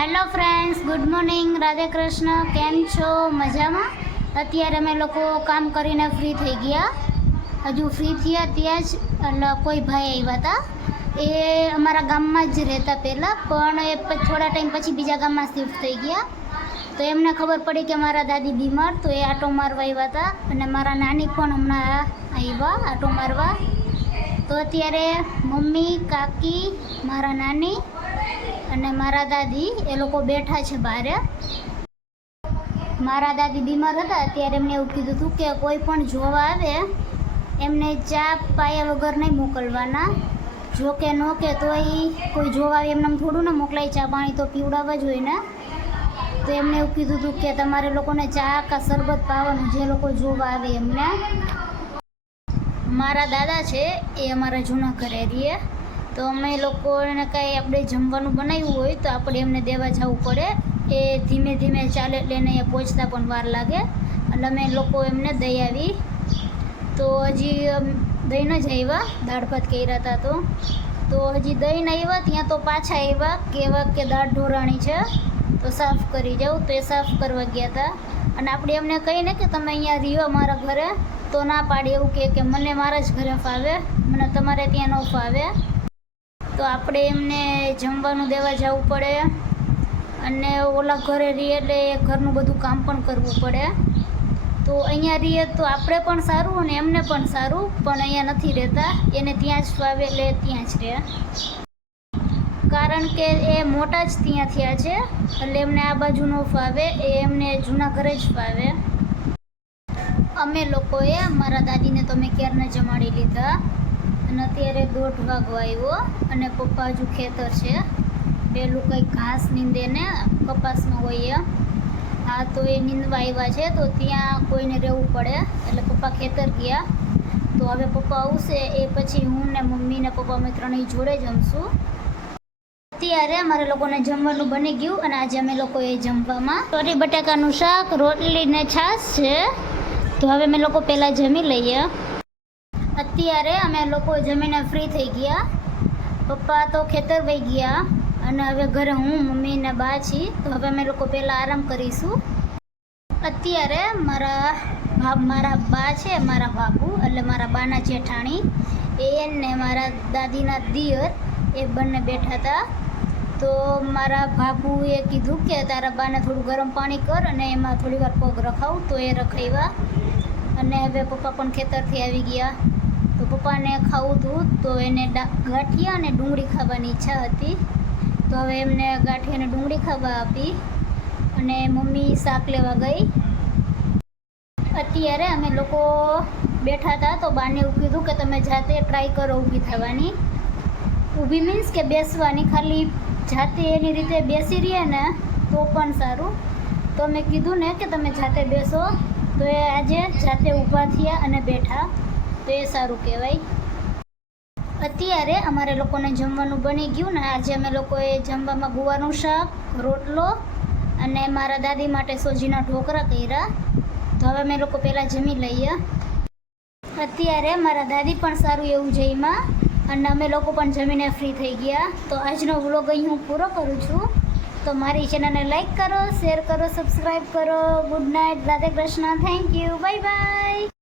Hello friends, good morning. Radhe Krishna. કેમ છો? મજામાં? અત્યારે અમે લોકો કામ કરીને ફ્રી થઈ ગયા. હજુ ફ્રી થયા ત્યાં જ એટલે કોઈ ભાઈ આવ્યા હતા. એ અમારા ગામમાં જ રહેતા પહેલાં, પણ એ થોડા ટાઈમ પછી બીજા ગામમાં શિફ્ટ થઈ ગયા. તો એમને ખબર પડી કે મારા દાદી બીમાર, તો એ આટો મારવા આવ્યા હતા. અને મારા નાની પણ હમણાં આવ્યા આટો મારવા. તો અત્યારે મમ્મી, કાકી, મારા નાની અને મારા દાદી એ લોકો બેઠા છે બહાર. મારા દાદી બીમાર હતા, અત્યારે એમને એવું કીધું હતું કે કોઈ પણ જોવા આવે એમને ચા પાયા વગર નહીં મોકલવાના. જો કે ન કે તોય કોઈ જોવા આવે એમને થોડું ને મોકલાય, ચા પાણી તો પીવડાવવા જોઈએ ને. તો એમને એવું કીધું હતું કે તમારે લોકોને ચા કા શરબત પાવાનું, જે લોકો જોવા આવે એમને. મારા દાદા છે એ અમારા જૂના ઘરે રહીએ, તો અમે લોકોને કાંઈ આપણે જમવાનું બનાવ્યું હોય તો આપણે એમને દેવા જવું પડે. એ ધીમે ધીમે ચાલે એટલે એને પહોંચતા પણ વાર લાગે, એટલે અમે લોકો એમને દઈ આવી. તો હજી દઈને જ આવ્યા, દાળ ભાત કર્યા હતા તો હજી દઈને આવ્યા ત્યાં તો પાછા આવ્યા કહેવા કે દાળ ઢોરાણી છે તો સાફ કરી જાઉં. તો એ સાફ કરવા ગયા હતા. અને આપણે એમને કહીને કે તમે અહીંયા રહ્યો મારા ઘરે, તો ના પાડી એવું કે મને મારા જ ઘરે ફાવે, મને તમારે ત્યાં ન ફાવે. તો આપણે એમને જમવાનું દેવા જવું પડે, અને ઓલા ઘરે રહીએ એટલે ઘરનું બધું કામ પણ કરવું પડે. તો અહીંયા રહીએ તો આપણે પણ સારું અને એમને પણ સારું, પણ અહીંયા નથી રહેતા, એને ત્યાં જ ફાવે એટલે ત્યાં જ રહે. કારણ કે એ મોટા જ ત્યાં થયા છે, એટલે એમને આ બાજુ ન ફાવે, એ એમને જૂના ઘરે જ ફાવે. અમે લોકોએ મારા દાદીને તો મેં ક્યારના જમાડી લીધા, અને અત્યારે 1:30 વાગવા આવ્યો. અને પપ્પા હજુ ખેતર છે, પેલું કંઈક ઘાસ નીંદે ને કપાસમાં હોય હા, તો એ નીંદવા આવ્યા છે. તો ત્યાં કોઈને રહેવું પડે, એટલે પપ્પા ખેતર ગયા. તો હવે પપ્પા આવશે એ પછી હું ને મમ્મી ને પપ્પા અમે ત્રણેય જોડે જમશું. અત્યારે અમારે લોકોને જમવાનું બની ગયું, અને આજે અમે લોકોએ જમવામાં ચોરી બટાકાનું શાક, રોટલી ને છાશ છે. તો હવે અમે લોકો પહેલાં જમી લઈએ. અત્યારે અમે લોકો જમીને ફ્રી થઈ ગયા. પપ્પા તો ખેતર વહી ગયા, અને હવે ઘરે હું, મમ્મી ને બા છીએ. તો હવે અમે લોકો પહેલાં આરામ કરીશું. અત્યારે મારા બા છે, મારા બાબુ એટલે મારા બાના જેઠાણી, એ ને મારા દાદીના દિયર, એ બંને બેઠા હતા. તો મારા બાબુએ કીધું કે તારા બાને થોડું ગરમ પાણી કર અને એમાં થોડી વાર પગ રખાવ. તો એ રખાવ્યા. અને હવે પપ્પા પણ ખેતરથી આવી ગયા. તો પપ્પાને ખાવું હતું, તો એને ગાંઠિયા અને ડુંગળી ખાવાની ઈચ્છા હતી. તો હવે એમને ગાંઠિયા અને ડુંગળી ખાવા આપી, અને મમ્મી શાક લેવા ગઈ. અત્યારે અમે લોકો બેઠા હતા, તો બાને એવું કીધું કે તમે જાતે ટ્રાય કરો ઊભી થવાની. ઊભી મીન્સ કે બેસવાની, ખાલી જાતે એની રીતે બેસી રહીએ ને તો પણ સારું. તો મેં કીધું ને કે તમે જાતે બેસો, તો એ આજે જાતે ઊભા થયા અને બેઠા, તો એ સારું કહેવાય. અત્યારે અમારે લોકોને જમવાનું બની ગયું ને. આજે અમે લોકોએ જમવામાં ગુવારનું શાક, રોટલો અને મારા દાદી માટે સોજીના ઢોકળા કર્યા. તો હવે અમે લોકો પહેલાં જમી લઈએ. અત્યારે મારા દાદી પણ સારું એવું જમ્યા, અને અમે લોકો પણ જમીને ફ્રી થઈ ગયા. તો આજનો વ્લોગ અહીં હું પૂરો કરું છું. તો મારી ચેનલને લાઈક કરો, શેર કરો, સબસ્ક્રાઈબ કરો. Good night. Radhe Krishna. Thank you. Bye bye.